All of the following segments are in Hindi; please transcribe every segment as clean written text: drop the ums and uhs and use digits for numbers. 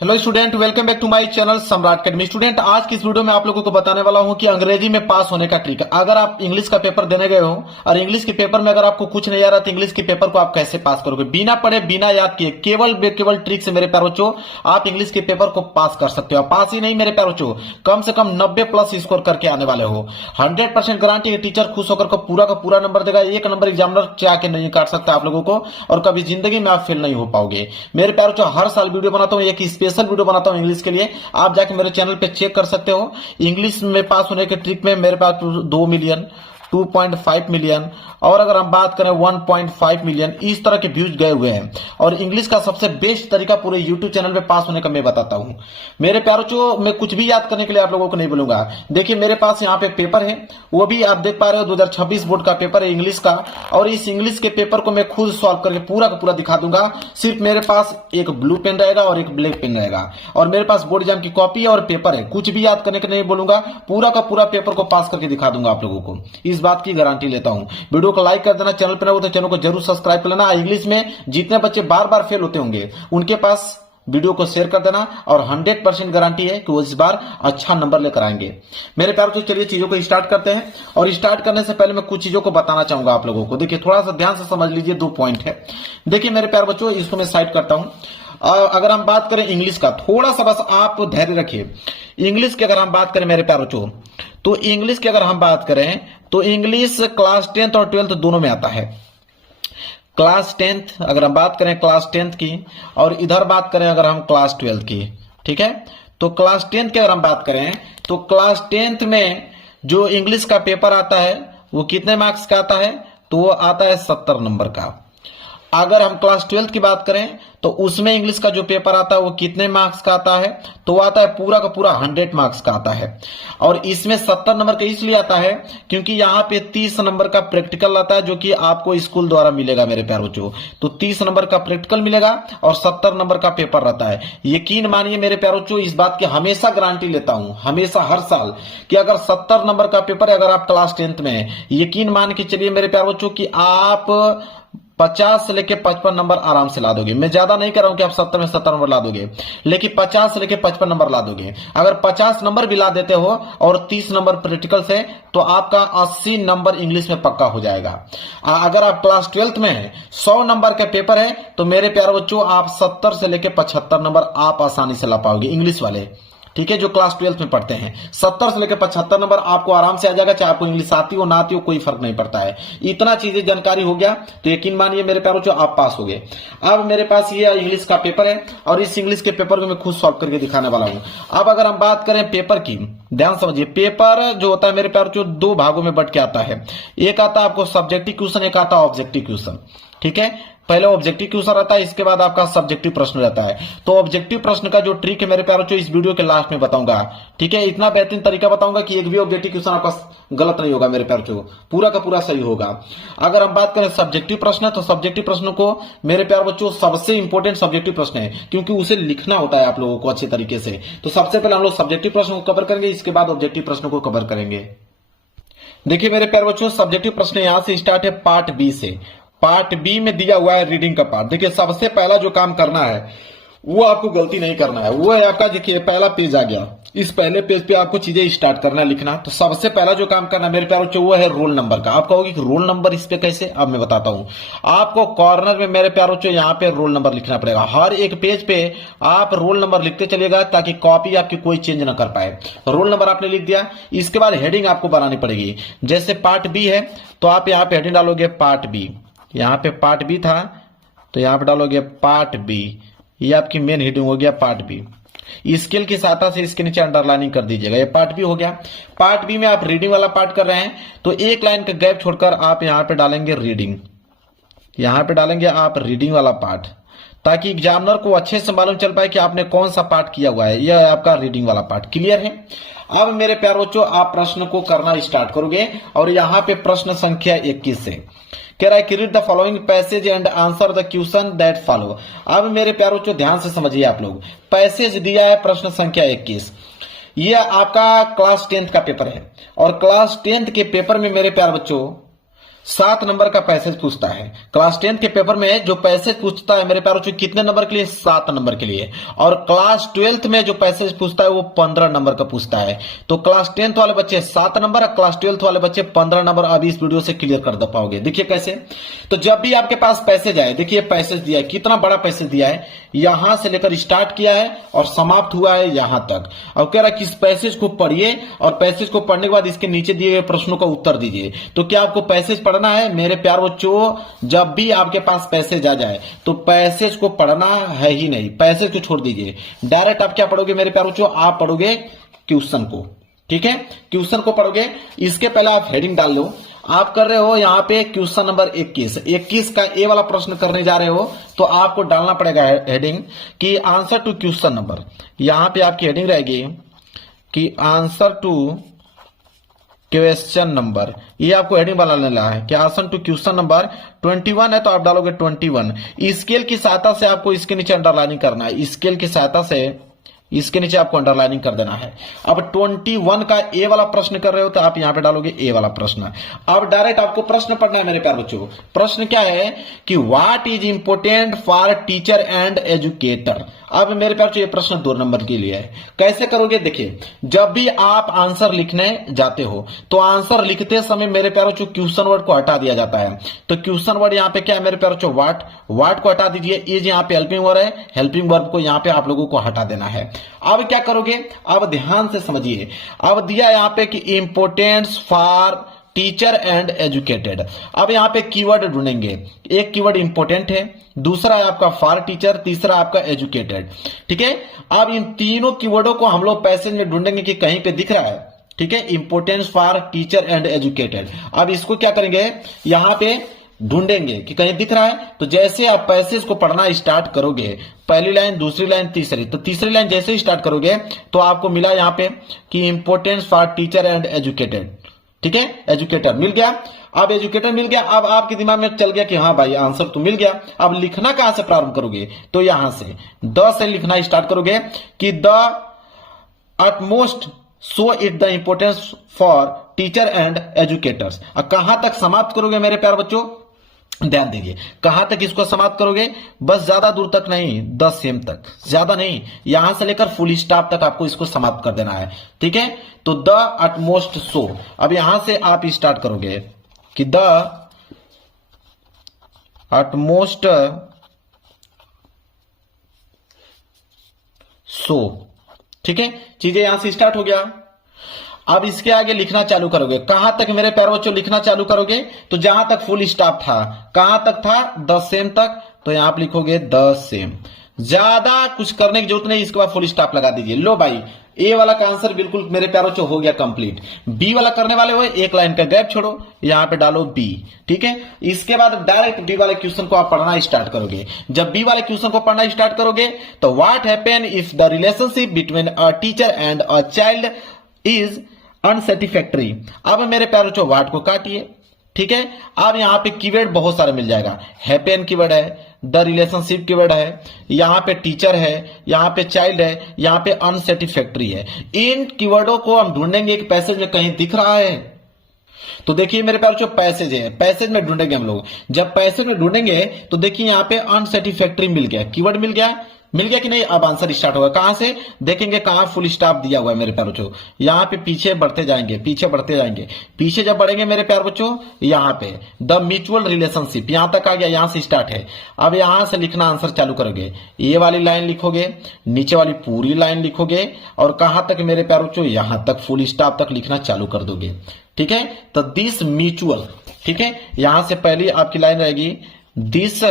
Hello student, welcome back to my channel Samrat Academy. Student, आज की इस वीडियो में आप लोगों को बताने वाला हूं कि अंग्रेजी में पास होने का ट्रिक। अगर आप इंग्लिश का पेपर देने गए हो और इंग्लिश के पेपर में अगर आपको कुछ नहीं आ रहा तो इंग्लिश के पेपर को आप कैसे पास करोगे, बिना पढ़े बिना याद किए, केवल ट्रिक से मेरे प्यारे बच्चों आप इंग्लिश के पेपर को पास कर सकते हो। पास ही नहीं मेरे प्यारे बच्चों, कम से कम 90+ स्कोर करके आने वाले हो। 100% गारंटी, टीचर खुश होकर पूरा का पूरा नंबर देगा। एक नंबर एग्जामिनर चाह के नहीं काट सकता आप लोगों को, और कभी जिंदगी में आप फेल नहीं हो पाओगे। मेरे प्यारे बच्चों, हर साल वीडियो बनाता हूं, एक स्पेशल वीडियो बनाता हूं इंग्लिश के लिए। आप जाके मेरे चैनल पे चेक कर सकते हो। इंग्लिश में पास होने के ट्रिक में मेरे पास 2 मिलियन, 2.5 मिलियन, और अगर हम बात करें 1.5 मिलियन, इस तरह के व्यूज गए हुए हैं। और इंग्लिश का सबसे बेस्ट तरीका पूरे यूट्यूब चैनल पे पास होने का मैं बताता हूं। मेरे प्यारों चो, मैं कुछ भी याद करने के लिए आप लोगों को नहीं बोलूंगा। देखिए, मेरे पास यहाँ पे पेपर है, वो भी आप देख पा रहे हो 2026 बोर्ड का पेपर है इंग्लिश का। और इस इंग्लिश के पेपर को मैं खुद सॉल्व करके पूरा का पूरा दिखा दूंगा। सिर्फ मेरे पास एक ब्लू पेन रहेगा और एक ब्लैक पेन रहेगा, और मेरे पास बोर्ड एग्जाम की कॉपी और पेपर है। कुछ भी याद करने के नहीं बोलूंगा, पूरा का पूरा पेपर को पास करके दिखा दूंगा आप लोगों को, इस बात की गारंटी लेता हूं। वीडियो को लाइक कर देना, चैनल पर तो चैनल को जरूर सब्सक्राइब कर लेना। इंग्लिश में जितने बच्चे बार बार फेल होते होंगे उनके पास वीडियो को शेयर कर देना, और 100% गारंटी है कि वो इस बार अच्छा नंबर लेकर आएंगे। मेरे प्यार तो चलिए चीजों को स्टार्ट करते हैं। और स्टार्ट करने से पहले मैं कुछ चीजों को बताना चाहूंगा आप लोगों को। देखिए, थोड़ा सा ध्यान से समझ लीजिए, 2 पॉइंट है। देखिए मेरे प्यार बच्चों, इसको मैं साइड करता हूं। अगर हम बात करें इंग्लिश का, थोड़ा सा बस आप धैर्य रखिए। इंग्लिश की अगर हम बात करें मेरे प्यार बच्चों, तो इंग्लिश की अगर हम बात करें तो इंग्लिश क्लास 10th और 12th दोनों में आता है। क्लास 10th अगर हम बात करें क्लास 10th की, और इधर बात करें अगर हम क्लास 12th की, ठीक है। तो क्लास 10th की अगर हम बात करें तो क्लास 10th में जो इंग्लिश का पेपर आता है वो कितने मार्क्स का आता है, तो वो आता है 70 नंबर का। अगर हम क्लास 12th की बात करें तो उसमें इंग्लिश का जो पेपर आता है वो कितने मार्क्स का आता है, तो वो आता है पूरा का पूरा 100 मार्क्स का आता है। और इसमें 70 नंबर का इसलिए आता है क्योंकि यहाँ पे 30 नंबर का प्रैक्टिकल आता है, जो कि आपको स्कूल द्वारा मिलेगा मेरे प्यारे बच्चों। तो 30 नंबर का प्रैक्टिकल मिलेगा और 70 नंबर का पेपर रहता है। यकीन मानिए मेरे प्यारे बच्चों, इस बात की हमेशा गारंटी लेता हूं, हमेशा हर साल, कि अगर 70 नंबर का पेपर है अगर आप क्लास 10th में है, यकीन मान के चलिए मेरे प्यारे बच्चों कि आप 50 से लेके 55 नंबर आराम से ला दोगे। मैं ज्यादा नहीं कर रहा हूं कि आप 70 में 70 नंबर ला दोगे, लेकिन 50 से लेके 55 नंबर ला दोगे। अगर 50 नंबर भी ला देते हो और 30 नंबर प्रैक्टिकल से, तो आपका 80 नंबर इंग्लिश में पक्का हो जाएगा। अगर आप क्लास 12th में है, 100 नंबर का पेपर है, तो मेरे प्यारे बच्चों आप 70 से लेके 75 नंबर आप आसानी से ला पाओगे इंग्लिश वाले, ठीक है, जो क्लास 12th में पढ़ते हैं। 70 से लेकर 75 नंबर आपको आराम से आ जाएगा, चाहे आपको इंग्लिश आती हो ना आती हो, कोई फर्क नहीं पड़ता है। इतना चीजें जानकारी हो गया तो यकीन मानिए मेरे प्यारों जो आप पास हो गए। अब मेरे पास ये इंग्लिश का पेपर है, और इस इंग्लिश के पेपर को मैं खुद सॉल्व करके दिखाने वाला हूं। अब अगर हम बात करें पेपर की, ध्यान समझिए। पेपर जो होता है मेरे प्यारों जो 2 भागों में बट के आता है। एक आता है आपको सब्जेक्टिव क्वेश्चन, एक आता है ऑब्जेक्टिव क्वेश्चन, ठीक है। पहले ऑब्जेक्टिव क्वेश्चन रहता है, इसके बाद आपका सब्जेक्टिव प्रश्न रहता है। तो ऑब्जेक्टिव प्रश्न का जो ट्रिक है मेरे प्यारों इस वीडियो के लास्ट में बताऊंगा, ठीक है। इतना बेहतरीन तरीका बताऊंगा कि एक भी ऑब्जेक्टिव क्वेश्चन आपका गलत नहीं होगा मेरे प्यारों, पूरा का पूरा सही होगा। अगर हम बात करें सब्जेक्टिव प्रश्न, तो सब्जेक्टिव प्रश्न को मेरे प्यारे बच्चों सबसे इंपॉर्टेंट सब्जेक्टिव प्रश्न है, क्योंकि उसे लिखना होता है आप लोगों को अच्छे तरीके से। तो सबसे पहले हम लोग सब्जेक्टिव प्रश्न को कवर करेंगे, इसके बाद ऑब्जेक्टिव प्रश्न को कवर करेंगे। देखिए मेरे प्यारे बच्चों, सब्जेक्टिव प्रश्न यहां से स्टार्ट है पार्ट बी से। पार्ट बी में दिया हुआ है रीडिंग का पार्ट। देखिए, सबसे पहला जो काम करना है वो आपको गलती नहीं करना है, वो है आपका, देखिए पहला पेज आ गया, इस पहले पेज पे आपको चीजें स्टार्ट करना है लिखना। तो सबसे पहला जो काम करना है मेरे प्यारे बच्चों वो है रोल नंबर का। आप कहोगे कि रोल नंबर इस पे कैसे, अब मैं बताता हूं। आपको कॉर्नर में मेरे प्यारे बच्चों यहाँ पे रोल नंबर लिखना पड़ेगा। हर एक पेज पे आप रोल नंबर लिखते चलिएगा, ताकि कॉपी आपकी कोई चेंज ना कर पाए। रोल नंबर आपने लिख दिया, इसके बाद हेडिंग आपको बनानी पड़ेगी। जैसे पार्ट बी है तो आप यहाँ पे हेडिंग डालोगे पार्ट बी। यहाँ पे पार्ट बी था तो यहाँ पे डालोगे पार्ट बी, ये आपकी मेन हेडिंग हो गया पार्ट बी। स्केल की सहायता से इसके नीचे अंडरलाइनिंग कर दीजिएगा, ये पार्ट बी हो गया। पार्ट बी में आप रीडिंग वाला पार्ट कर रहे हैं, तो एक लाइन का गैप छोड़कर आप यहाँ पे डालेंगे रीडिंग, यहाँ पे डालेंगे आप रीडिंग वाला पार्ट, ताकि एग्जामिनर को अच्छे से मालूम चल पाए कि आपने कौन सा पार्ट किया हुआ है। यह आपका रीडिंग वाला पार्ट क्लियर है। अब मेरे प्यारे बच्चों आप प्रश्न को करना स्टार्ट करोगे, और यहाँ पे प्रश्न संख्या 21 से कह रहा है कि read the following passage and answer the question that follow. अब मेरे प्यारे बच्चों ध्यान से समझिए आप लोग, पैसेज दिया है प्रश्न संख्या 21। यह आपका क्लास 10th का पेपर है, और क्लास 10th के पेपर में मेरे प्यारे बच्चों 7 नंबर का पैसेज पूछता है। क्लास 10 के पेपर में जो पैसेज पूछता है मेरे प्यारों, कितने नंबर के लिए? 7 नंबर के लिए। और क्लास 12th में जो पैसेज पूछता है वो 15 नंबर का पूछता है। तो क्लास 10th वाले बच्चे 7 नंबर, क्लास 12th वाले बच्चे 15 नंबर। अभी इस वीडियो से क्लियर कर दे पाओगे। देखिए कैसे। तो जब भी आपके पास पैसेज आए, देखिए पैसेज दिया है, कितना बड़ा पैसेज दिया है, यहां से लेकर स्टार्ट किया है और समाप्त हुआ है यहां तक। और कह रहा है कि इस पैसेज को पढ़िए और पैसेज को पढ़ने के बाद इसके नीचे दिए गए प्रश्नों का उत्तर दीजिए। तो क्या आपको पैसेज पढ़ना है मेरे प्यार बच्चों? जब भी आपके पास पैसेज आ जाए तो पैसेज को पढ़ना है ही नहीं, पैसेज को छोड़ दीजिए। डायरेक्ट आप क्या पढ़ोगे मेरे प्यार बच्चों? आप पढ़ोगे क्वेश्चन को। ठीक है, क्वेश्चन को पढ़ोगे। इसके पहले आप हेडिंग डाल लो। आप कर रहे हो यहां पे क्वेश्चन नंबर 21 का ए वाला प्रश्न करने जा रहे हो, तो आपको डालना पड़ेगा हेडिंग कि आंसर टू क्वेश्चन नंबर। यहां पे आपकी हेडिंग रहेगी कि आंसर टू क्वेश्चन नंबर। ये आपको हेडिंग बनाना है कि आंसर टू क्वेश्चन नंबर 21 है तो आप डालोगे 21। स्केल की सहायता से आपको इसके नीचे अंडरलाइनिंग करना है। स्केल की सहायता से इसके नीचे आपको अंडरलाइनिंग कर देना है। अब 21 का ए वाला प्रश्न कर रहे हो तो आप यहां पे डालोगे ए वाला प्रश्न। अब डायरेक्ट आपको प्रश्न पढ़ना है मेरे प्यारे बच्चों। प्रश्न क्या है कि what is important for teacher and educator. अब मेरे प्यारे बच्चों ये प्रश्न 2 नंबर के लिए है। कैसे करोगे? देखिए, जब भी आप आंसर लिखने जाते हो तो आंसर लिखते समय मेरे प्यारे बच्चों क्वेश्चन वर्ड को हटा दिया जाता है। तो क्वेश्चन वर्ड यहाँ पे क्या है मेरे प्यारे बच्चों? व्हाट को हटा दीजिए। इज यहाँ पे हेल्पिंग वर्ब है, हेल्पिंग वर्ब को यहाँ पे आप लोगों को हटा देना है। अब क्या करोगे? अब ध्यान से समझिए। अब दिया यहां पे कि importance for teacher and educated. अब यहां पे कीवर्ड ढूंढेंगे। एक कीवर्ड इंपोर्टेंट है, दूसरा है आपका फॉर टीचर, तीसरा आपका एजुकेटेड। ठीक है, अब इन तीनों कीवर्डों को हम लोग पैसेज में ढूंढेंगे कि कहीं पे दिख रहा है। ठीक है, importance for teacher and educated. अब इसको क्या करेंगे? यहां पे ढूंढेंगे कि कहीं दिख रहा है। तो जैसे आप पैसेज को पढ़ना स्टार्ट करोगे, पहली लाइन, दूसरी लाइन, तीसरी, तो तीसरी लाइन जैसे ही स्टार्ट करोगे तो आपको मिला यहां पे कि importance for teacher and educated. ठीक है, एजुकेटर मिल गया। अब एजुकेटर मिल गया। अब आपके दिमाग में चल गया कि हाँ भाई आंसर तो मिल गया। अब लिखना कहां से प्रारंभ करोगे? तो यहां से द से लिखना स्टार्ट करोगे कि the utmost so it the importance for teacher and educators. अब कहां तक समाप्त करोगे मेरे प्यारे बच्चों? ध्यान दीजिए, कहां तक इसको समाप्त करोगे? बस ज्यादा दूर तक नहीं, 10 सेम तक, ज्यादा नहीं, यहां से लेकर फुल स्टॉप तक आपको इसको समाप्त कर देना है। ठीक है, तो द अटमोस्ट सो। अब यहां से आप स्टार्ट करोगे कि द अटमोस्ट सो। ठीक है, चीजें यहां से स्टार्ट हो गया। अब इसके आगे लिखना चालू करोगे। कहां तक मेरे प्यारे बच्चों लिखना चालू करोगे? तो जहां तक फुल स्टॉप था। कहां तक था? 10 सेम तक। तो यहां आप लिखोगे 10 सेम। ज्यादा कुछ करने की जरूरत नहीं, इसके बाद फुल स्टॉप लगा दीजिए। लो भाई, ए वाला का आंसर बिल्कुल मेरे प्यारे बच्चों हो गया कंप्लीट। बी वाला करने वाले हो, एक लाइन का गैप छोड़ो, यहां पे डालो बी। ठीक है, इसके बाद डायरेक्ट बी वाले क्वेश्चन को आप पढ़ना स्टार्ट करोगे। जब बी वाले क्वेश्चन को पढ़ना स्टार्ट करोगे तो what happen if the relationship between a teacher and a child is unsatisfactory. अब मेरे प्यारे बच्चों व्हाट को काटिए। ठीक है, अब यहां पे कीवर्ड बहुत सारे मिल जाएगा। हैपन कीवर्ड है, द रिलेशनशिप कीवर्ड है, यहां पे टीचर है, यहां पे चाइल्ड है, यहां पे अनसेटिस्फैक्टरी है। इन कीवर्डों को हम ढूंढेंगे कि पैसेज में कहीं दिख रहा है। तो देखिए मेरे प्यारे बच्चों पैसेज है, पैसेज में ढूंढेंगे हम लोग। जब पैसेज में ढूंढेंगे तो देखिए यहां पे अनसेटिस्फैक्टरी मिल गया, कीवर्ड मिल गया कि नहीं? अब आंसर स्टार्ट होगा। कहां से देखेंगे? कहां फुल स्टॉप दिया हुआ है मेरे प्यारे बच्चों? यहां पे पीछे बढ़ते जाएंगे, पीछे बढ़ते जाएंगे। पीछे जब बढ़ेंगे मेरे प्यारे बच्चों, यहां पे द म्यूचुअल रिलेशनशिप यहां तक आ गया, यहां से स्टार्ट है। अब यहां से लिखना आंसर चालू करोगे। ये वाली लाइन लिखोगे, नीचे वाली पूरी लाइन लिखोगे और कहां तक मेरे प्यारे बच्चों? यहां तक फुल स्टॉप तक लिखना चालू कर दोगे। ठीक है, तो दिस म्यूचुअल। ठीक है, यहां से पहली आपकी लाइन रहेगी दिस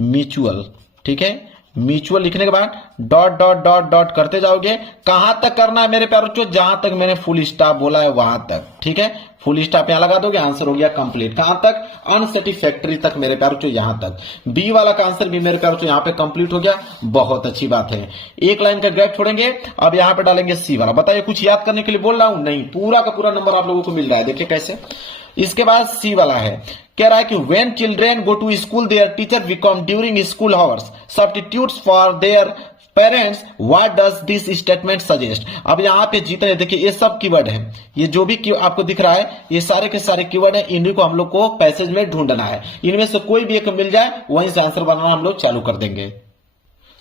म्यूचुअल। ठीक है, म्यूचुअल लिखने के बाद डॉट डॉट डॉट डॉट करते जाओगे। कहां तक करना है मेरे प्यारे बच्चों? जहां तक मैंने फुल स्टॉप बोला है वहां तक। ठीक है, फुल स्टॉप यहां लगा दोगे, आंसर हो गया कंप्लीट। कहां तक? अनसेटिस्फैक्टरी तक मेरे प्यारे बच्चों, यहां तक। बी वाला का आंसर भी मेरे प्यारे बच्चों यहां पे कंप्लीट हो गया। बहुत अच्छी बात है। एक लाइन का गैप छोड़ेंगे। अब यहां पे डालेंगे सी वाला। बताइए कुछ याद करने के लिए बोल रहा हूं? नहीं, पूरा का पूरा नंबर आप लोगों को मिल रहा है। देखिए कैसे। इसके बाद सी वाला है, कह रहा है कि when children go to school their teacher become during school hours substitutes for their parents, what does this statement suggest. अब यहाँ पे जितने देखिए ये सब कीवर्ड है, ये जो भी आपको दिख रहा है ये सारे के सारे कीवर्ड है, इन्हीं को हम लोग को पैसेज में ढूंढना है। इनमें से कोई भी एक मिल जाए वहीं से आंसर बनाना हम लोग चालू कर देंगे।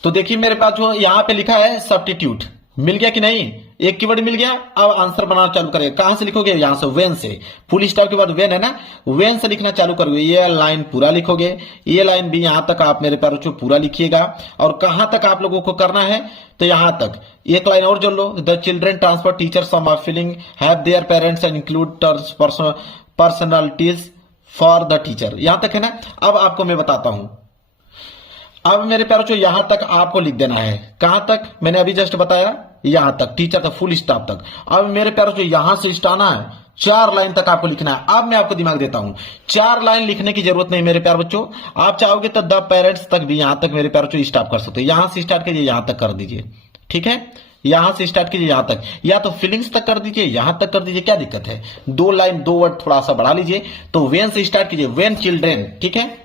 तो देखिए मेरे पास जो यहाँ पे लिखा है सब्स्टिट्यूट, मिल गया कि नहीं, एक कीवर्ड मिल गया। अब आंसर बनाना चालू करेंगे। कहां से लिखोगे, यहां से, वेन से, फुल स्टॉप के बाद वेन है ना, वेन से लिखना चालू करोगे। ये लाइन पूरा लिखोगे, ये लाइन भी यहां तक आप मेरे प्यारे बच्चों पूरा लिखिएगा। और कहां तक आप लोगों को करना है, तो यहां तक एक लाइन और जोड़ लो। The children transfer teachers from are feeling have their parents and include personalities for the teacher, यहां तक है ना। अब आपको मैं बताता हूं, अब मेरे प्यारे बच्चों यहां तक आपको लिख देना है। कहां तक, मैंने अभी जस्ट बताया, यहां तक, टीचर तक, फुल स्टॉप तक। अब मेरे प्यारे बच्चों यहां से स्टार्ट है, 4 लाइन तक आपको लिखना है। अब मैं आपको दिमाग देता हूं, 4 लाइन लिखने की जरूरत नहीं मेरे प्यारे बच्चों। आप चाहोगे तो द पेरेंट्स तक भी यहां तक मेरे प्यारे बच्चों स्टॉप कर सकते हो। यहां से स्टार्ट कीजिए, यहां तक कर दीजिए, ठीक है। यहां से स्टार्ट कीजिए यहां तक, या तो फीलिंग्स तक कर दीजिए, यहां तक कर दीजिए, क्या दिक्कत है। 2 लाइन 2 वर्ड थोड़ा सा बढ़ा लीजिए। तो वेन से स्टार्ट कीजिए, वेन चिल्ड्रेन, ठीक है।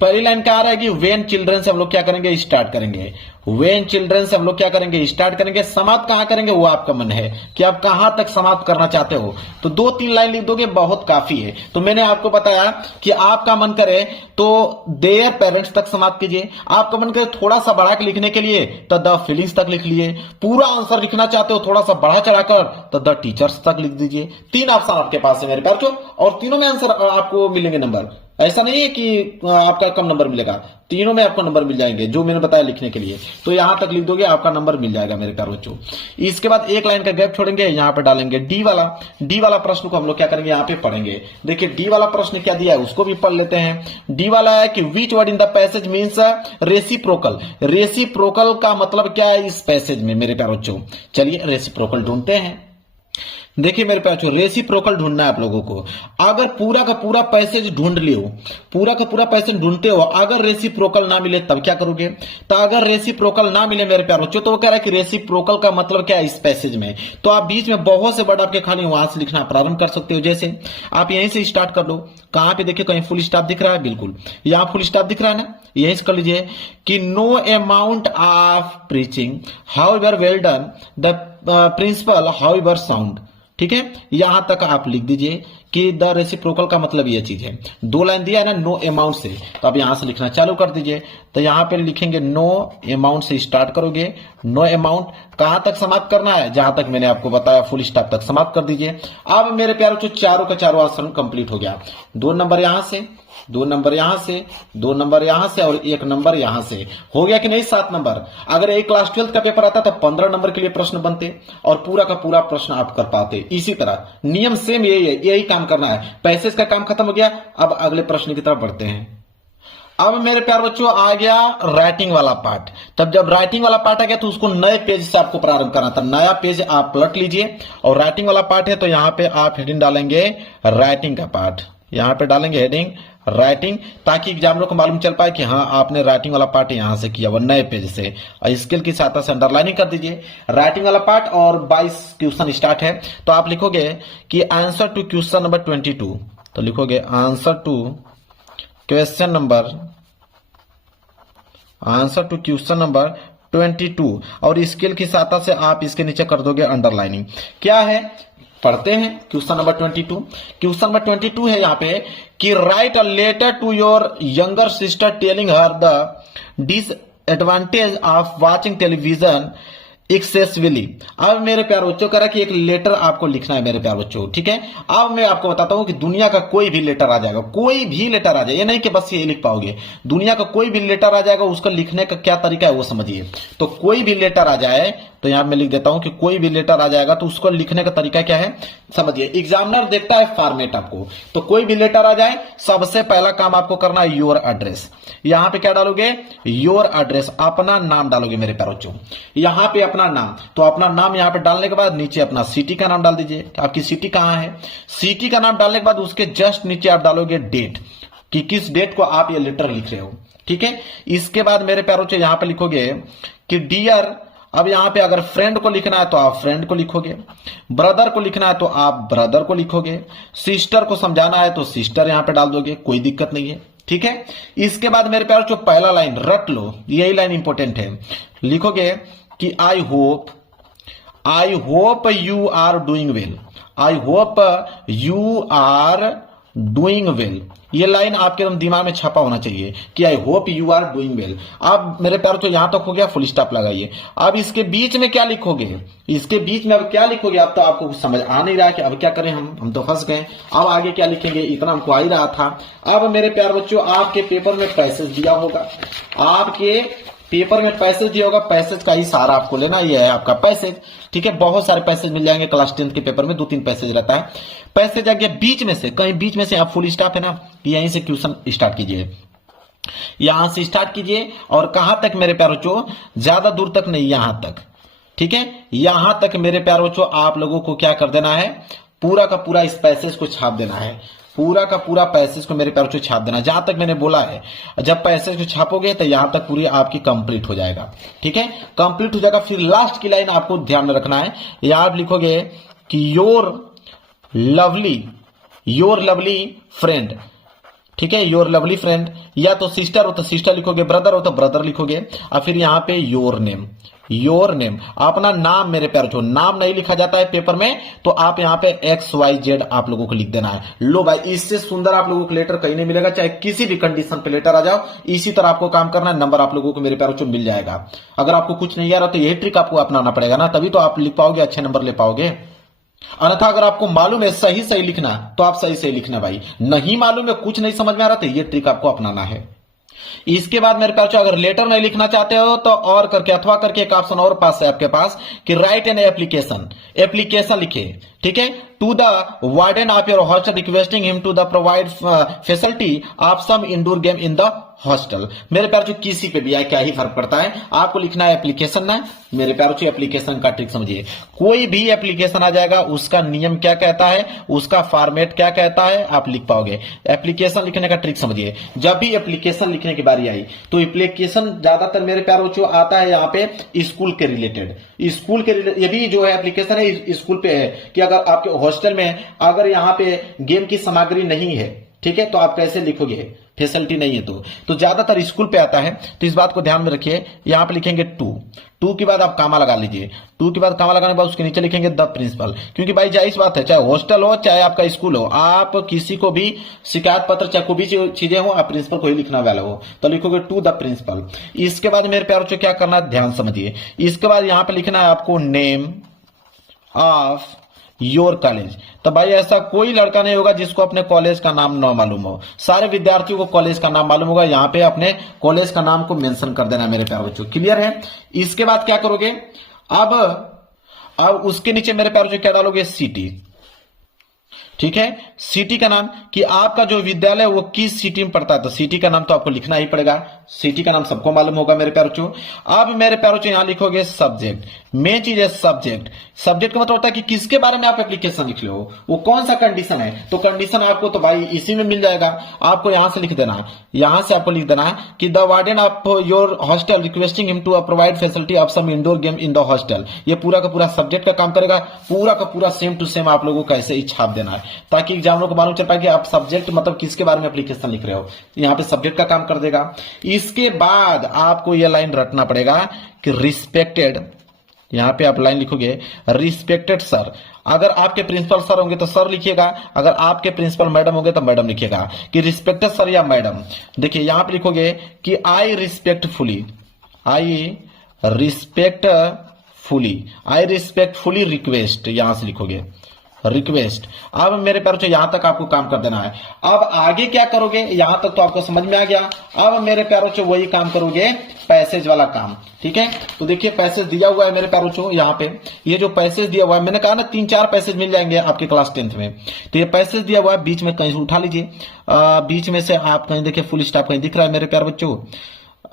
पहली लाइन क्या आ रहा है कि वेन चिल्ड्रन से हम लोग क्या करेंगे, स्टार्ट करेंगे। वेन चिल्ड्रन से हम लोग क्या करेंगे, स्टार्ट करेंगे। समाप्त कहां करेंगे वो आपका मन है कि आप कहां तक समाप्त करना चाहते हो। तो 2-3 लाइन लिख दोगे बहुत काफी है। तो मैंने आपको बताया कि आपका मन करे तो देयर पेरेंट्स तक समाप्त कीजिए, आपका मन करे थोड़ा सा बढ़ा के लिखने के लिए तो द फीलिंग्स तक लिख लिए। पूरा आंसर लिखना चाहते हो थोड़ा सा बढ़ा चढ़ाकर तो द टीचर्स तक लिख दीजिए। 3 ऑप्शन आपके पास है मेरे पास, और तीनों में आंसर आपको मिलेंगे नंबर। ऐसा नहीं है कि आपका कम नंबर मिलेगा, तीनों में आपको नंबर मिल जाएंगे जो मैंने बताया लिखने के लिए। तो यहां तक लिख दोगे आपका नंबर मिल जाएगा मेरे प्यारे बच्चों। इसके बाद 1 लाइन का गैप छोड़ेंगे, यहां पे डालेंगे डी वाला प्रश्न को हम लोग क्या करेंगे, यहां पे पढ़ेंगे। देखिए डी वाला प्रश्न क्या दिया है उसको भी पढ़ लेते हैं। डी वाला है कि which word in the passage means reciprocal. Reciprocal का मतलब क्या है इस पैसेज में मेरे प्यारे बच्चों। चलिए रेसिप्रोकल ढूंढते हैं। देखिए मेरे प्यारे, रेसिप्रोकल ढूंढना है आप लोगों को। अगर पूरा का पूरा पैसेज ढूंढ लियो, पूरा का पूरा पैसेज ढूंढते हो, अगर रेसिप्रोकल ना मिले तब क्या करोगे। तो अगर रेसिप्रोकल ना मिले मेरे प्यारे बच्चों, तो वो कह रहा है कि रेसिप्रोकल का मतलब क्या है इस पैसेज में। तो आप बीच में बहुत से वर्ड आपके खाली वहां से लिखना प्रारंभ कर सकते हो। जैसे आप यहीं से स्टार्ट कर लो। कहां पे देखिए, कहीं फुल स्टॉप दिख रहा है, बिल्कुल यहां फुल स्टॉप दिख रहा है ना, यहीं से कर लीजिए कि no amount of preaching however well done the principle however sound, ठीक है। यहां तक आप लिख दीजिए कि द रेसिप्रोकल का मतलब ये चीज है। 2 लाइन दिया है ना नो अमाउंट से, तो अब यहां से लिखना चालू कर दीजिए। तो यहां पे लिखेंगे नो अमाउंट से स्टार्ट करोगे। नो अमाउंट कहां तक समाप्त करना है, जहां तक मैंने आपको बताया फुल स्टॉप तक समाप्त कर दीजिए। अब मेरे प्यारे चारों का चारों आंसर कंप्लीट हो गया। 2 नंबर यहां से, 2 नंबर यहां से, 2 नंबर यहां से और 1 नंबर यहां से। हो गया कि नहीं 7 नंबर। अगर एक क्लास 12th का पेपर आता तो 15 नंबर के लिए प्रश्न बनते और पूरा का पूरा प्रश्न आप कर पाते। इसी तरह नियम सेम यही है, यही काम करना है। पैसेज का काम खत्म हो गया, अब अगले प्रश्न की तरफ बढ़ते हैं। अब मेरे प्यारे बच्चों आ गया राइटिंग वाला पार्ट। तब जब राइटिंग वाला पार्ट आ गया तो उसको नए पेज से आपको प्रारंभ करना था। नया पेज आप पलट लीजिए और राइटिंग वाला पार्ट है तो यहां पे आप हेडिंग डालेंगे राइटिंग का पार्ट। यहां पे डालेंगे हेडिंग राइटिंग, ताकि एग्जामिनर को मालूम चल पाए कि हाँ आपने राइटिंग वाला पार्ट यहां से किया वो नए पेज से। और स्केल की सहायता से अंडरलाइनिंग कर दीजिए राइटिंग वाला पार्ट। और 22 क्वेश्चन स्टार्ट है तो आप लिखोगे कि आंसर टू क्वेश्चन नंबर 22। तो लिखोगे आंसर टू क्वेश्चन नंबर 22 और स्केल की सहायता से आप इसके नीचे कर दोगे अंडरलाइनिंग। क्या है पढ़ते हैं क्वेश्चन नंबर 22। क्वेश्चन नंबर 22 है यहाँ पे कि write a letter to your younger sister telling her the disadvantage of watching television excessively. अब मेरे प्यारे बच्चों कह रहा कि एक लेटर आपको लिखना है मेरे प्यारे बच्चों, ठीक है। अब मैं आपको बताता हूं कि दुनिया का कोई भी लेटर आ जाएगा, कोई भी लेटर आ जाए, ये नहीं कि बस ये लिख पाओगे। दुनिया का कोई भी लेटर आ जाएगा, उसका लिखने का क्या तरीका है वो समझिए। तो कोई भी लेटर आ जाए तो यहां मैं लिख देता हूं कि कोई भी लेटर आ जाएगा तो उसको लिखने का तरीका क्या है समझिए। एग्जामिनर देखता है फॉर्मेट आपको, तो कोई भी लेटर आ जाए सबसे पहला काम आपको करना है योर एड्रेस। यहां पे क्या डालोगे, योर एड्रेस, अपना नाम डालोगे मेरे प्यारे बच्चों। यहां पे अपना नाम, तो अपना नाम यहां पे डालने के बाद नीचे अपना सिटी का नाम डाल दीजिए, आपकी सिटी कहां है। सिटी का नाम डालने के बाद उसके जस्ट नीचे आप डालोगे डेट, कि किस डेट को आप ये लेटर लिख रहे हो, ठीक है। इसके बाद मेरे प्यारे बच्चों यहां पे लिखोगे कि डियर। अब यहां पे अगर फ्रेंड को लिखना है तो आप फ्रेंड को लिखोगे, ब्रदर को लिखना है तो आप ब्रदर को लिखोगे, सिस्टर को समझाना है तो सिस्टर यहां पे डाल दोगे, कोई दिक्कत नहीं है। ठीक है। इसके बाद मेरे प्यार जो पहला लाइन रट लो, यही लाइन इंपॉर्टेंट है। लिखोगे कि I hope you are doing well, I hope you are doing well. ये लाइन आपके एकदम दिमाग में छपा होना चाहिए कि I hope you are doing well. अब मेरे प्यार तो यहां तक हो गया, फुल स्टॉप लगाइए। अब इसके बीच में क्या लिखोगे, इसके बीच में अब क्या लिखोगे, अब तो आपको कुछ समझ आ नहीं रहा है कि अब क्या करें, हम तो फंस गए। अब आगे क्या लिखेंगे, इतना हमको आ ही रहा था। अब मेरे प्यार बच्चों आपके पेपर में पैसेज दिया होगा, आपके पेपर में पैसेज दिया होगा, पैसेज का ही सारा आपको लेना, ये है आपका पैसेज। ठीक है, बहुत सारे पैसेज मिल जाएंगे क्लास 10 के पेपर में, 2-3 पैसेज रहता है। पैसेज आगे बीच में से, कहीं बीच में से आप फुल स्टॉप है ना, यहीं से क्वेश्चन स्टार्ट कीजिए, यहां से स्टार्ट कीजिए। और कहां तक मेरे प्यार बच्चों, ज्यादा दूर तक नहीं, यहां तक। ठीक है, यहां तक मेरे प्यार बच्चों आप लोगों को क्या कर देना है, पूरा का पूरा इस पैसेज को छाप देना है, पूरा का पूरा पैसेज को मेरे प्यार बच्चों छाप देना। जहां तक मैंने बोला है, जब पैसेज को छापोगे तो यहां तक पूरी आपकी कंप्लीट हो जाएगा। ठीक है, कंप्लीट हो जाएगा। फिर लास्ट की लाइन आपको ध्यान में रखना है, यहां आप लिखोगे कि योर लवली फ्रेंड। ठीक है, योर लवली फ्रेंड, या तो सिस्टर हो तो सिस्टर लिखोगे, ब्रदर हो तो ब्रदर लिखोगे, और फिर यहां पे योर नेम, अपना नाम। मेरे प्यार जो नाम नहीं लिखा जाता है पेपर में, तो आप यहां पे XYZ आप लोगों को लिख देना है। लो भाई, इससे सुंदर आप लोगों को लेटर कहीं नहीं मिलेगा, चाहे किसी भी कंडीशन पे लेटर आ जाओ, इसी तरह आपको काम करना है, नंबर आप लोगों को मेरे प्यार जो मिल जाएगा। अगर आपको कुछ नहीं आ रहा तो यही ट्रिक आपको अपनाना पड़ेगा ना, तभी तो आप लिख पाओगे, अच्छे नंबर ले पाओगे। अन्यथा अगर आपको मालूम है सही सही लिखना, तो आप सही सही लिखना भाई, नहीं मालूम है, कुछ नहीं समझ में आ रहा, तो ये ट्रिक आपको अपनाना है। इसके बाद मेरे पास अगर लेटर नहीं लिखना चाहते हो तो और करके, अथवा करके एक ऑप्शन और पास है आपके पास कि राइट एन एप्लीकेशन लिखे। ठीक है, to the warden of your hostel requesting him to the provide facility of some indoor game in the hostel. मेरे प्यार किसी पे भी आए, क्या ही फर्क पड़ता है, आपको लिखना है एप्लीकेशन ना। मेरे प्यार एप्लीकेशन का ट्रिक समझिए, कोई भी एप्लीकेशन आ जाएगा, उसका नियम क्या कहता है, उसका फॉर्मेट क्या कहता है, आप लिख पाओगे। एप्लीकेशन लिखने का ट्रिक समझिए, जब भी एप्लीकेशन लिखने की बारी आई तो एप्लीकेशन ज्यादातर मेरे प्यार आता है यहाँ पे स्कूल के रिलेटेड, ये भी जो है एप्लीकेशन है स्कूल पे है कि अगर आपके हॉस्टल में अगर यहाँ पे गेम की सामग्री नहीं है, ठीक है, तो आप कैसे लिखोगे, फैसिलिटी नहीं है तो ज्यादातर स्कूल पे आता है। तो इस बात को ध्यान में रखिए, यहां पे लिखेंगे टू के बाद आप कामा लगा लीजिए, टू के बाद कामा लगाने के बाद उसके नीचे लिखेंगे द प्रिंसिपल। क्योंकि भाई जाहिर बात है, चाहे हॉस्टल हो चाहे आपका स्कूल हो, आप किसी को भी शिकायत पत्र चाहे कोई भी चीजें हो, आप प्रिंसिपल को ही लिखना वाला हो, तो लिखोगे टू द प्रिंसिपल। इसके बाद मेरे प्यारों क्या करना है, ध्यान समझिए। इसके बाद यहां पे लिखना है आपको नेम ऑफ योर कॉलेज। तो भाई ऐसा कोई लड़का नहीं होगा जिसको अपने कॉलेज का नाम न मालूम हो, सारे विद्यार्थियों को कॉलेज का नाम मालूम होगा। यहाँ पे अपने कॉलेज का नाम को मेंशन कर देना मेरे प्यारे बच्चों, क्लियर है। इसके बाद क्या करोगे, अब उसके नीचे मेरे प्यारे बच्चों क्या डालोगे, सिटी। ठीक है, सिटी का नाम कि आपका जो विद्यालय वो किस सिटी में पड़ता है, तो सिटी का नाम तो आपको लिखना ही पड़ेगा, सिटी का नाम सबको मालूम होगा मेरे प्यारे बच्चों। अब मेरे प्यारे बच्चों यहां लिखोगे सब्जेक्ट, मेन चीज है सब्जेक्ट। सब्जेक्ट का मतलब होता है कि किसके बारे में आप एप्लीकेशन लिख रहे हो, वो कौन सा कंडीशन है, तो कंडीशन आपको तो भाई इसी में मिल जाएगा। आपको यहां से लिख देना है, यहां से आपको लिख देना है कि the warden of your hostel requesting him to provide facility of some indoor game in the hostel. ये पूरा का पूरा सब्जेक्ट का काम करेगा, पूरा का पूरा सेम टू सेम आप लोगों को ऐसे ही छाप देना है, ताकि एग्जामिनर को मालूम चल पाए कि आप सब्जेक्ट मतलब किसके बारे में एप्लीकेशन लिख रहे हो। यहाँ पे सब्जेक्ट का काम कर देगा। इसके बाद आपको यह लाइन रटना पड़ेगा कि रिस्पेक्टेड, यहां पे आप लाइन लिखोगे रिस्पेक्टेड सर। अगर आपके प्रिंसिपल सर होंगे तो सर लिखिएगा, अगर आपके प्रिंसिपल मैडम होंगे तो मैडम लिखिएगा कि रिस्पेक्टेड सर या मैडम। देखिए यहां पे लिखोगे कि आई रिस्पेक्टफुली रिक्वेस्ट, यहां से लिखोगे रिक्वेस्ट। अब मेरे प्यारे बच्चों यहां तक आपको काम कर देना है। अब आगे क्या करोगे, यहां तक तो आपको समझ में आ गया। अब मेरे प्यारे बच्चों वही काम करोगे, पैसेज वाला काम। ठीक है, तो देखिए पैसेज दिया हुआ है मेरे प्यारे बच्चों, यहाँ पे ये जो पैसेज दिया हुआ है, मैंने कहा ना 3-4 पैसेज मिल जाएंगे आपके क्लास 10th में। तो ये पैसेज दिया हुआ है, बीच में कहीं से उठा लीजिए, बीच में से आप कहीं देखिए फुल स्टॉप कहीं दिख रहा है मेरे प्यारे बच्चों,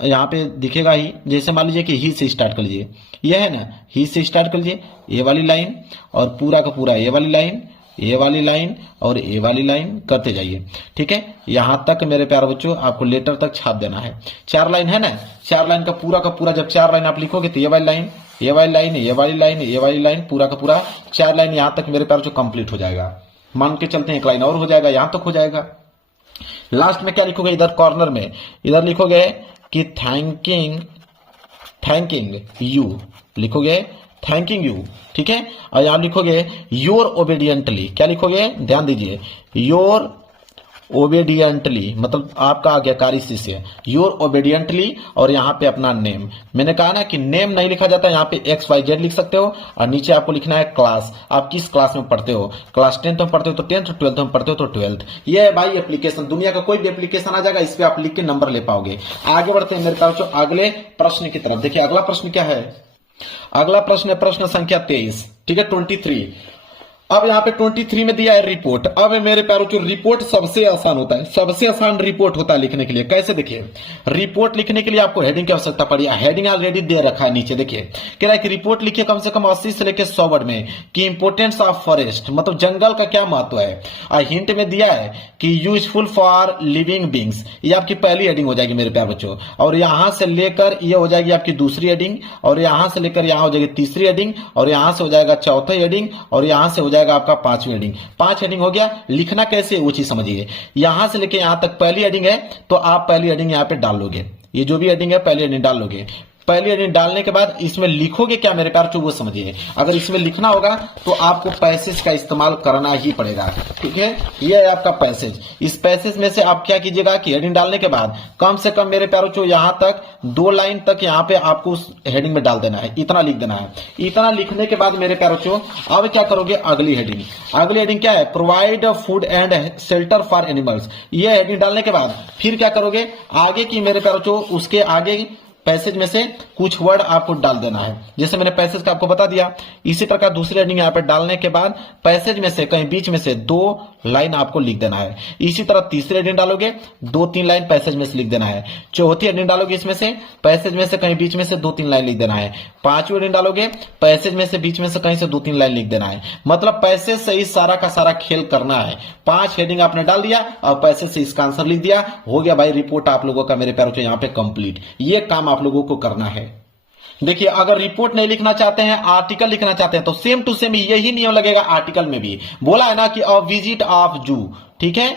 यहाँ पे दिखेगा ही। जैसे मान लीजिए कि ही से स्टार्ट कर लीजिए, ये है ना, ही से स्टार्ट कर लीजिए, ये वाली लाइन और पूरा का पूरा ये वाली लाइन, ये वाली लाइन और ये वाली लाइन करते जाइए। ठीक है, यहां तक मेरे प्यारे बच्चों आपको लेटर तक छाप देना है। 4 लाइन है ना, 4 लाइन का पूरा जब 4 लाइन आप लिखोगे तो ये वाली लाइन, ये वाली लाइन, ये वाली लाइन, ये वाली लाइन, पूरा का पूरा 4 लाइन यहां तक मेरे प्यारे बच्चों कंप्लीट हो जाएगा। मान के चलते हैं 1 लाइन और हो जाएगा, यहां तक हो जाएगा। लास्ट में क्या लिखोगे, इधर कॉर्नर में इधर लिखोगे कि थैंकिंग यू, लिखोगे थैंकिंग यू, ठीक है। और यहां लिखोगे योर ओबीडियंटली, क्या लिखोगे, ध्यान दीजिए, योर ओबीडियंटली मतलब आपका आज्ञाकारी शिष्य, योर ओबीडियंटली, और यहाँ पे अपना नेम। मैंने कहा ना कि नेम नहीं लिखा जाता, यहाँ पे XYZ लिख सकते हो, और नीचे आपको लिखना है क्लास, आप किस क्लास में पढ़ते हो, क्लास 10th में पढ़ते हो तो 10th, 12th में पढ़ते हो तो 12th। ये है भाई एप्लीकेशन, दुनिया का कोई भी एप्लीकेशन आ जाएगा, इस पे आप लिख के नंबर ले पाओगे। आगे बढ़ते हैं मेरे पास अगले प्रश्न की तरफ। देखिए अगला प्रश्न क्या है, अगला प्रश्न है प्रश्न संख्या 23, ठीक है, 23। अब यहाँ पे 23 में दिया है रिपोर्ट। अब मेरे प्यारों जो रिपोर्ट सबसे आसान होता है, सबसे आसान रिपोर्ट होता है लिखने के लिए। कैसे, देखिए रिपोर्ट लिखने के लिए आपको हेडिंग की आवश्यकता पड़ी है, हेडिंग ऑलरेडी दे रखा है नीचे। देखिए कह रहा है कि रिपोर्ट लिखिए कम से कम 80 से लेकर 100 वर्ड में कि इंपोर्टेंस ऑफ फॉरेस्ट, मतलब जंगल का क्या महत्व है। हिंट में दिया है कि यूजफुल फॉर लिविंग बींग्स, ये आपकी पहली हेडिंग हो जाएगी मेरे प्यार बच्चों, और यहां से लेकर ये हो जाएगी आपकी दूसरी हेडिंग, और यहां से लेकर यहां हो जाएगी तीसरी हेडिंग, और यहां से हो जाएगा चौथी हेडिंग, और यहां से हो जाएगा आपका 5वीं हेडिंग। 5 हेडिंग हो गया। लिखना कैसे वो चीज समझिए, यहां से लेकर यहां तक पहली हेडिंग है तो आप पहली हेडिंग यहां पे डाल लोगे, ये जो भी हेडिंग है पहली हेडिंग डाल लोगे। पहली हेडिंग डालने के बाद इसमें लिखोगे क्या मेरे प्यार, वो समझिए। अगर इसमें लिखना होगा तो आपको पैसेज का इस्तेमाल करना ही पड़ेगा, ठीक है। ये है आपका पैसेज। इस पैसेज में से आप क्या कीजिएगा कि हेडिंग डालने के बाद कम से कम मेरे प्यारों जो यहां तक 2 लाइन तक यहां पे आपको उस हेडिंग में डाल देना है, इतना लिख देना है। इतना लिखने के बाद मेरे प्यारों अब क्या करोगे, अगली हेडिंग। अगली हेडिंग क्या है, provide food and shelter for animals. ये हेडिंग डालने के बाद फिर क्या करोगे, आगे की मेरे प्यारों उसके आगे पैसेज में से कुछ वर्ड आपको डाल देना है, जैसे मैंने पैसेज का आपको बता दिया। इसी प्रकार दूसरी हेडिंग यहाँ पे डालने के बाद पैसेज में से कहीं बीच में से 2 लाइन आपको लिख देना है। इसी तरह तीसरी हेडिंग डालोगे 2-3 लाइन पैसेज में से लिख देना है। चौथी हेडिंग डालोगे इसमें से पैसेज में से कहीं बीच में से 2-3 लाइन लिख देना है। 5वीं हेडिंग डालोगे पैसेज में से बीच में से कहीं से 2-3 लाइन लिख देना है। मतलब पैसेज से ही सारा का सारा खेल करना है। 5 हेडिंग आपने डाल दिया और पैसेज से इसका आंसर लिख दिया, हो गया भाई रिपोर्ट आप लोगों का मेरे प्यारों यहाँ पे कंप्लीट। ये काम आप लोगों को करना है। देखिए अगर रिपोर्ट नहीं लिखना चाहते हैं, आर्टिकल लिखना चाहते हैं तो सेम टू सेम यही नियम लगेगा आर्टिकल में भी। बोला है ना कि अ विजिट ऑफ जू, ठीक है,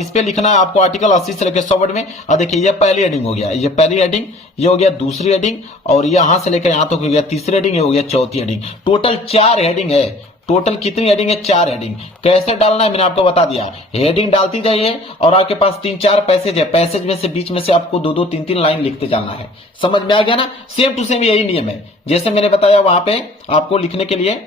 इस पे लिखना है आपको आर्टिकल 80 से लेकर 100 वर्ड में। और देखिए ये पहली हेडिंग हो गया, ये पहली हेडिंग, ये हो गया दूसरी हेडिंग, और यहां से लेकर यहां तक हो गया तीसरी हेडिंग, ये हो गया चौथी हेडिंग। टोटल 4 हेडिंग है। टोटल कितनी हेडिंग है, 4 हेडिंग। कैसे डालना है मैंने आपको बता दिया, हेडिंग डालती जाइए और आपके पास 3-4 पैसेज है, पैसेज में से बीच में से आपको 2-2, 3-3 लाइन लिखते जाना है। समझ में आ गया ना, सेम टू सेम यही नियम है जैसे मैंने बताया वहां पे आपको लिखने के लिए,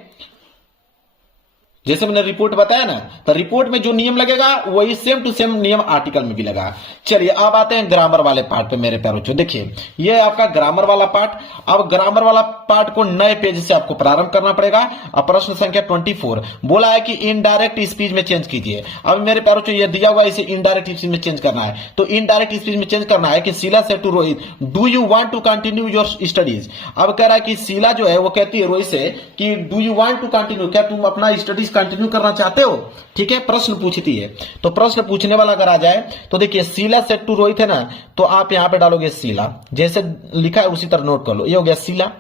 जैसे मैंने रिपोर्ट बताया ना, तो रिपोर्ट में जो नियम लगेगा वही सेम टू सेम नियम आर्टिकल में भी लगा। चलिए अब आते हैं ग्रामर वाले पार्ट पे मेरे प्यारों। देखिए ये आपका ग्रामर वाला पार्ट। अब ग्रामर वाला पार्ट को नए पेज से आपको प्रारंभ करना पड़ेगा। अब प्रश्न संख्या 24 बोला है कि इनडायरेक्ट स्पीच में चेंज कीजिए। अब मेरे प्यारों ये दिया हुआ है, इसे इनडायरेक्ट स्पीच में चेंज करना है। तो इनडायरेक्ट स्पीच में चेंज करना है कि शीला से to Rohit, do you want to continue your studies. अब कह रहा है कि शीला जो है वो कहती है रोहित से कि do you want to continue, क्या तुम अपना स्टडीज कंटिन्यू करना चाहते हो, ठीक है। प्रश्न पूछती है तो प्रश्न पूछने वाला अगर आ जाए तो देखिए शीला सेड टू रोहित है ना, तो आप यहां पे डालोगे शीला, जैसे लिखा है उसी तरह नोट कर लो। ये हो गया शीला।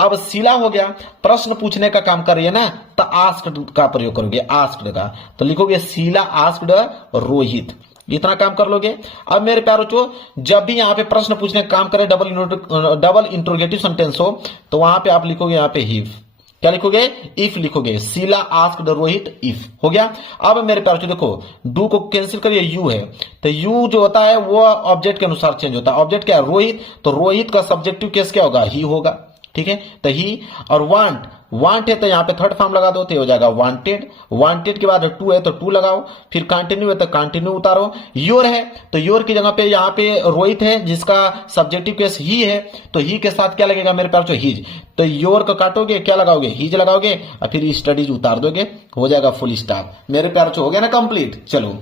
अब शीला हो गया, प्रश्न पूछने का काम कर रही है ना, तो आस्क्ड का प्रयोग करोगे, आस्क्ड का, तो लिखोगे शीला आस्क्ड रोहित, इतना काम कर लोगे। अब मेरे प्यारों जब भी यहां पे प्रश्न पूछने का काम करें, डबल इंट्रोगेटिव सेंटेंस हो, तो वहां पे आप लिखोगे यहां पे हिफ, क्या लिखोगे, इफ लिखोगे। शीला आस्क्ड रोहित इफ, हो गया। अब मेरे प्यार देखो डू को कैंसिल करिए, यू है तो यू जो होता है वो ऑब्जेक्ट के अनुसार चेंज होता है। ऑब्जेक्ट क्या है, रोहित, तो रोहित का सब्जेक्टिव केस क्या होगा, ही होगा, ठीक है। तो ही और वांट, वांट है तो यहाँ पे थर्ड फॉर्म लगा दो तो हो जाएगा वांटेड। वांटेड के बाद टू है तो टू लगाओ, फिर कंटिन्यू है तो कंटिन्यू उतारो। योर है तो योर की जगह पे यहाँ पे रोहित है जिसका सब्जेक्टिव केस ही है, तो ही के साथ क्या लगेगा मेरे पास, हिज, तो योर को काटोगे क्या लगाओगे, हिज लगाओगे और फिर स्टडीज उतार दोगे, हो जाएगा फुल स्टॉप। मेरे प्यार हो गया ना कंप्लीट। चलो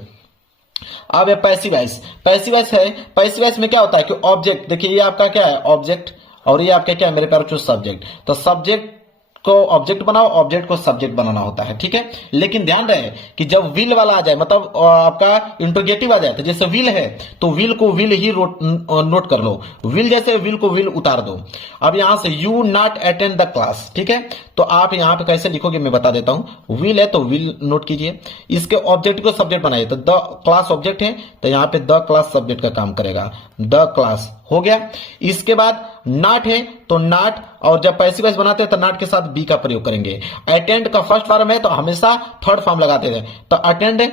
अब पैसिव वॉइस। पैसिव वॉइस है, पैसिव वॉइस में क्या होता है कि ऑब्जेक्ट, देखिए ये आपका क्या है ऑब्जेक्ट और ये आपका क्या है मेरे प्यार सब्जेक्ट। तो सब्जेक्ट को ऑब्जेक्ट बनाओ, ऑब्जेक्ट को सब्जेक्ट बनाना होता है, ठीक है। लेकिन ध्यान रहे कि जब विल वाला आ जाए, मतलब आपका इंट्रोगेटिव आ जाए, तो जैसे विल है तो विल को विल ही नोट कर लो, विल जैसे विल को विल उतार दो। अब यहां से you not attend the class, ठीक है, तो आप यहां पे कैसे लिखोगे मैं बता देता हूं। विल है तो विल नोट कीजिए, इसके ऑब्जेक्ट को सब्जेक्ट बनाइए, तो द क्लास ऑब्जेक्ट है तो यहां पे द क्लास सब्जेक्ट का काम करेगा, द क्लास हो गया। इसके बाद नॉट है तो नॉट, और जब पैसिव वॉइस बनाते हैं तो नॉट के साथ बी का प्रयोग करेंगे। अटेंड का फर्स्ट फॉर्म है तो हमेशा थर्ड फॉर्म लगाते थे, तो अटेंड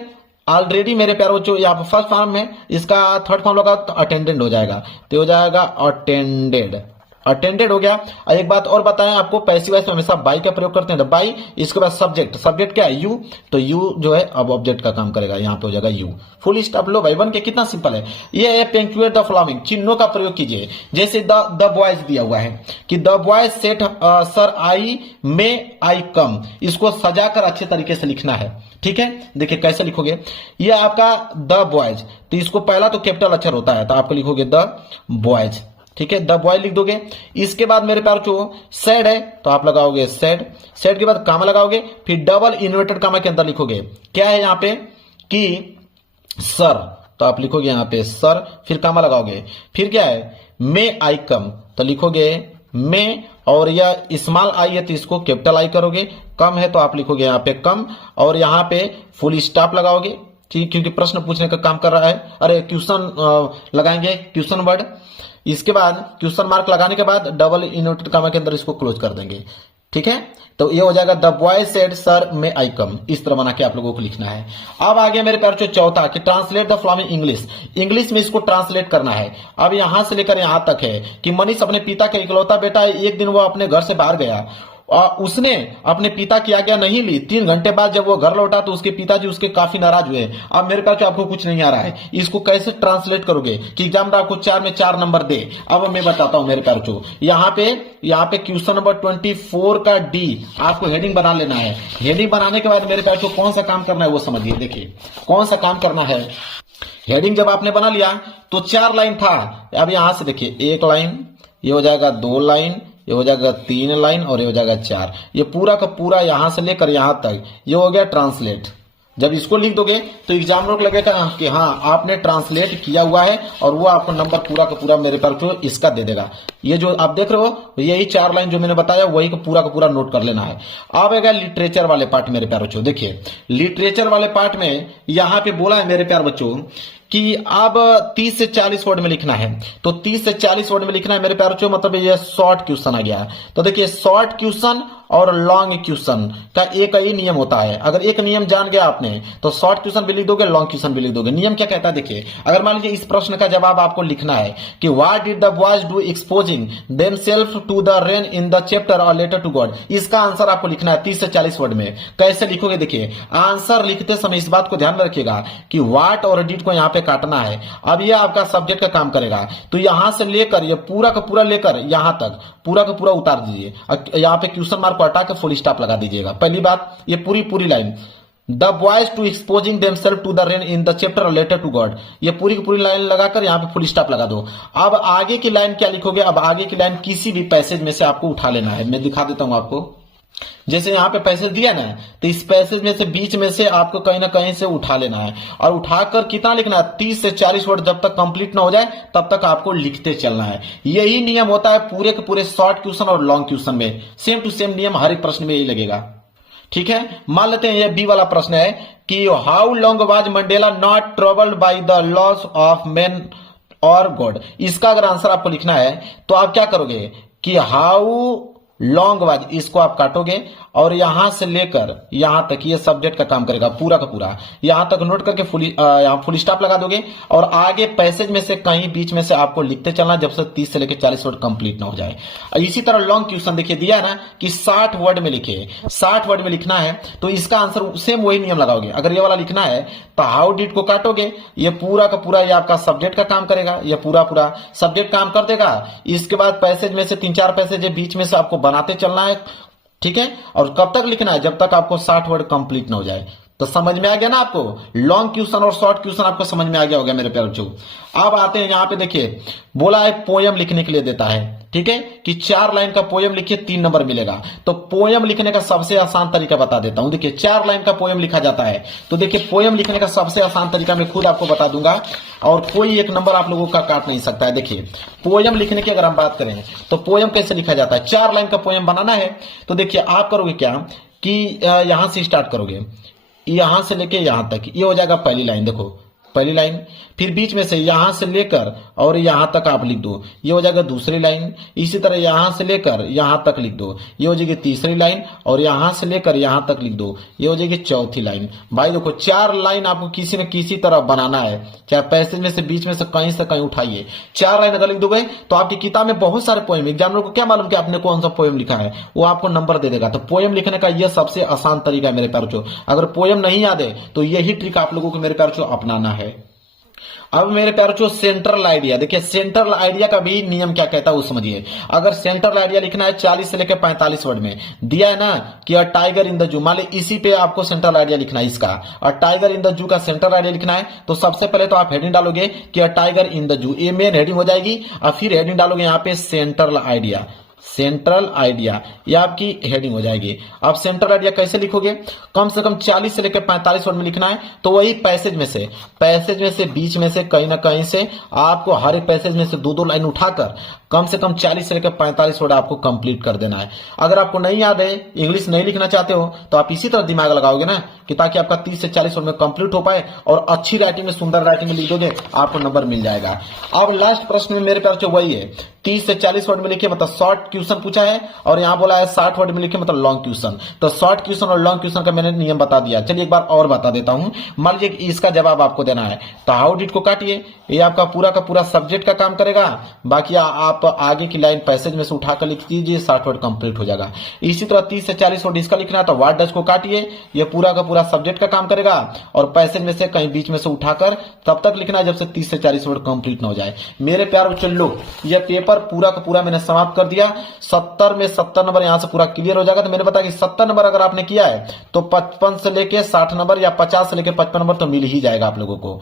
ऑलरेडी मेरे प्यारे बच्चों यहाँ पर फर्स्ट फॉर्म में, इसका थर्ड फॉर्म लगा तो अटेंडेंट हो जाएगा, तो हो जाएगा अटेंडेड, अटेंडेड हो गया। और एक बात और बताएं आपको, पैसिव वॉइस में हमेशा बाई का प्रयोग करते हैं, तो बाई, इसके बाद सब्जेक्ट, सब्जेक्ट क्या है यू, तो यू जो है अब ऑब्जेक्ट का काम करेगा, यहां पे हो जाएगा यू। फुल स्टॉप लो भाई, बन के कितना सिंपल है। ये है पंक्चुएट द फॉलोइंग, चिन्हों का प्रयोग कीजिए। जैसे द बॉयज दिया हुआ है कि the boys set sir I may I come, इसको सजाकर अच्छे तरीके से लिखना है, ठीक है। देखिए कैसे लिखोगे, ये आपका द बॉयज, तो इसको पहला तो कैपिटल अक्षर होता है, तो आपको लिखोगे द बॉयज, ठीक है, द बॉय लिख दोगे। इसके बाद मेरे प्यार जो सैड है तो आप लगाओगे सैड, सैड के बाद कामा लगाओगे, फिर डबल इन्वर्टेड कामा के अंदर लिखोगे क्या है यहाँ पे कि सर, तो आप लिखोगे यहाँ पे सर, फिर कामा लगाओगे, फिर क्या है मे आई कम, तो लिखोगे मे, और यह स्मॉल आई है तो इसको कैपिटल आई करोगे, कम है तो आप लिखोगे यहाँ पे कम, और यहाँ पे फुल स्टॉप लगाओगे, ठीक, क्योंकि प्रश्न पूछने का काम कर रहा है, अरे क्वेश्चन लगाएंगे, क्वेश्चन वर्ड। इसके बाद क्वेश्चन मार्क लगाने के बाद डबल इन्वर्टेड कामा के अंदर इसको क्लोज कर देंगे, ठीक है। तो ये हो जाएगा the boy said sir may I कम, इस तरह बना के आप लोगों को लिखना है। अब आगे मेरे प्यार जो चौथा कि translate the following English, English में इसको ट्रांसलेट करना है। अब यहां से लेकर यहां तक है कि मनीष अपने पिता का इकलौता बेटा है, एक दिन वो अपने घर से बाहर गया और उसने अपने पिता की आज्ञा नहीं ली। 3 घंटे बाद जब वो घर लौटा तो उसके पिताजी उसके काफी नाराज हुए। अब मेरे पास आपको कुछ नहीं आ रहा है, इसको कैसे ट्रांसलेट करोगे कि एग्जाम में आपको 4 में 4 नंबर दे। अब मैं बताता हूं मेरे प्यार को, यहाँ पे क्वेश्चन नंबर 24 का डी आपको हेडिंग बना लेना है। हेडिंग बनाने के बाद मेरे प्यार को कौन सा काम करना है वो समझिए। देखिए कौन सा काम करना है, हेडिंग जब आपने बना लिया तो 4 लाइन था, अब यहां से देखिए 1 लाइन, ये हो जाएगा 2 लाइन, ये हो जाएगा 3 लाइन, और ये हो जाएगा 4। ये पूरा का पूरा यहां से लेकर यहां तक ये हो गया ट्रांसलेट। जब इसको लिख दोगे तो एग्जामिनर को लगेगा कि हाँ आपने ट्रांसलेट किया हुआ है, और वो आपको नंबर पूरा का पूरा मेरे पास इसका दे देगा। ये जो आप देख रहे हो यही 4 लाइन जो मैंने बताया वही का पूरा नोट कर लेना है। अब आएगा लिटरेचर वाले पार्ट मेरे प्यार बच्चों। देखिए लिटरेचर वाले पार्ट में यहाँ पे बोला है मेरे प्यार बच्चों कि अब 30 से 40 वर्ड में लिखना है, तो 30 से 40 वर्ड में लिखना है मेरे प्यार बच्चों, मतलब ये शॉर्ट क्वेश्चन आ गया। तो देखिए शॉर्ट क्वेश्चन और लॉन्ग क्वेश्चन का एक ही नियम होता है। अगर एक नियम जान गया आपने तो शॉर्ट क्वेश्चन भी लिख दोगे, लॉन्ग क्वेश्चन भी लिख दोगे। नियम क्या कहता है देखिए, अगर मान लीजिए इस प्रश्न का जवाब आपको लिखना है कि what did the boys do exposing themself to the rain in the chapter और लेटर टू गॉड, इसका आंसर आपको लिखना है 30 से 40 वर्ड में। कैसे लिखोगे देखिए, आंसर लिखते समय इस बात को ध्यान में रखिएगा कि व्हाट और डिड को यहाँ पे काटना है। अब ये आपका सब्जेक्ट का काम करेगा, तो यहां से लेकर ये पूरा का पूरा लेकर यहां तक पूरा का पूरा उतार दीजिए, यहाँ पे क्वेश्चन मार्क को हटा के फुल स्टॉप लगा दीजिएगा। पहली बात ये पूरी लाइन, the boys to exposing themself to the rain in the chapter letter to God, ये पूरी की पूरी लाइन लगाकर यहाँ पे फुल स्टॉप लगा दो। अब आगे की लाइन क्या लिखोगे, अब आगे की लाइन किसी भी पैसेज में से आपको उठा लेना है। मैं दिखा देता हूं आपको, जैसे यहाँ पे पैसेज दिया ना, तो इस पैसेज में से बीच में से आपको कहीं ना कहीं से उठा लेना है, और उठाकर कितना लिखना है 30 से 40 वर्ड जब तक कंप्लीट ना हो जाए तब तक आपको लिखते चलना है। यही नियम होता है पूरे के पूरे शॉर्ट क्वेश्चन और लॉन्ग क्वेश्चन में, सेम टू सेम नियम हर एक प्रश्न में यही लगेगा, ठीक है। मान लेते हैं ये बी वाला प्रश्न है कि how long was Mandela not troubled by the loss of man और गॉड, इसका अगर आंसर आपको लिखना है तो आप क्या करोगे कि हाउ लॉन्ग वाज, इसको आप काटोगे और यहां से लेकर यहां तक ये सब्जेक्ट का काम करेगा पूरा का पूरा, यहां तक नोट करके यहां फुल स्टॉप लगा दोगे, और आगे पैसेज में से कहीं बीच में से आपको लिखते चलना जब से 30 से लेकर 40 वर्ड कंप्लीट ना हो जाए। इसी तरह लॉन्ग क्वेश्चन देखिए दिया है ना कि 60 वर्ड में लिखे, 60 वर्ड में लिखना है, तो इसका आंसर सेम वही नियम लगाओगे। अगर ये वाला लिखना है तो हाउ डिड को काटोगे, ये पूरा का पूरा ये आपका सब्जेक्ट का काम करेगा, ये पूरा सब्जेक्ट काम कर देगा। इसके बाद पैसेज में से 3-4 पैसेज बीच में से आपको बनाते चलना है, ठीक है। और कब तक लिखना है, जब तक आपको 60 वर्ड कंप्लीट ना हो जाए। तो समझ में आ गया ना आपको, लॉन्ग क्वेश्चन और शॉर्ट क्वेश्चन आपको समझ में आ गया होगा मेरे प्यारे बच्चों। अब आते हैं यहाँ पे देखिए बोला है पोयम लिखने के लिए देता है, ठीक है, कि 4 लाइन का पोयम लिखिए 3 नंबर मिलेगा। तो पोयम लिखने का सबसे आसान तरीका बता देता हूं। देखिए 4 लाइन का पोयम लिखा जाता है, तो देखिए पोयम लिखने का सबसे आसान तरीका मैं खुद आपको बता दूंगा और कोई एक नंबर आप लोगों का काट नहीं सकता है। देखिए पोयम लिखने की अगर हम बात करें तो पोयम कैसे लिखा जाता है, 4 लाइन का पोयम बनाना है तो देखिए आप करोगे क्या कि यहां से स्टार्ट करोगे, यहां से लेके यहां तक, ये हो जाएगा पहली लाइन। देखो पहली लाइन, फिर बीच में से यहां से लेकर और यहां तक आप लिख दो, ये हो जाएगा दूसरी लाइन। इसी तरह यहां से लेकर यहां तक लिख दो, ये हो जाएगी तीसरी लाइन। और यहां से लेकर यहां तक लिख दो, ये हो जाएगी चौथी लाइन। भाई देखो 4 लाइन आपको किसी न किसी तरह बनाना है, चाहे पैसेज में से बीच में से कहीं उठाइए। 4 लाइन अगर लिख दोगे तो आपकी किताब में बहुत सारे पोएम, एग्जामिनर को क्या मालूम कि आपने कौन सा पोएम लिखा है, वो आपको नंबर दे देगा। तो पोएम लिखने का यह सबसे आसान तरीका है मेरे प्यारे बच्चों। अगर पोएम नहीं याद है तो यही ट्रिक आप लोगों को मेरे प्यारे बच्चों अपनाना है। अब मेरे प्यारे बच्चों सेंट्रल आइडिया, देखिए सेंट्रल आइडिया का भी नियम क्या कहता है वो समझिए। अगर सेंट्रल आइडिया लिखना है 40 से लेकर 45 वर्ड में, दिया है ना कि a tiger in the zoo, मान ली इसी पे आपको सेंट्रल आइडिया लिखना है इसका, a tiger in the zoo का सेंट्रल आइडिया लिखना है तो सबसे पहले तो आप हेडिंग डालोगे कि a tiger in the zoo, ये मेन हेडिंग हो जाएगी। और फिर हेडिंग डालोगे यहाँ पे सेंट्रल आइडिया, सेंट्रल आइडिया, ये आपकी हेडिंग हो जाएगी। अब सेंट्रल आइडिया कैसे लिखोगे, कम से कम 40 से लेकर 45 वर्ड में लिखना है। तो वही पैसेज में से बीच में से कहीं ना कहीं से आपको हर एक पैसेज में से 2-2 लाइन उठाकर कम से कम 40 से लेकर 45 वर्ड आपको कंप्लीट कर देना है। अगर आपको नहीं याद है, इंग्लिश नहीं लिखना चाहते हो तो आप इसी तरह दिमाग लगाओगे ना कि ताकि आपका 30 से 40 वर्ड में कंप्लीट हो पाए और अच्छी राइटिंग में, सुंदर राइटिंग में लिख दोगे, आपको नंबर मिल जाएगा। अब लास्ट प्रश्न में मेरे पास जो वही है, 30 से 40 वर्ड में लिखिए मतलब शॉर्ट क्वेश्चन पूछा है और यहाँ बोला है 60 वर्ड में लिखिए मतलब लॉन्ग क्वेश्चन। तो शॉर्ट क्वेश्चन और लॉन्ग क्वेश्चन का मैंने नियम बता दिया। चलिए एक बार और बता देता हूं। मान लीजिए इसका जवाब आपको देना है तो हाउ डिड को काटिए, ये आपका पूरा का पूरा सब्जेक्ट का काम करेगा। बाकी आप आगे की लाइन पैसेज में से उठाकर लिख दीजिए, 60 वर्ड कंप्लीट हो जाएगा। इसी तरह 30 से 40 वर्ड इसका लिखना है तो व्हाट डज को काटिए, ये पूरा का पूरा सब्जेक्ट का काम करेगा और पैसेज में से कहीं बीच में से उठाकर तब तक लिखना है जब से 30 से 40 वर्ड कंप्लीट ना हो जाए। मेरे प्यारे बच्चों लो, ये पेपर पूरा का पूरा मैंने समाप्त कर दिया। 70 में 70 नंबर यहां से पूरा क्लियर हो जाएगा। तो मैंने बताया कि 70 नंबर अगर आपने किया है तो 55 से लेके 60 नंबर या 50 से लेके 55 नंबर तो मिल ही जाएगा आप लोगों को।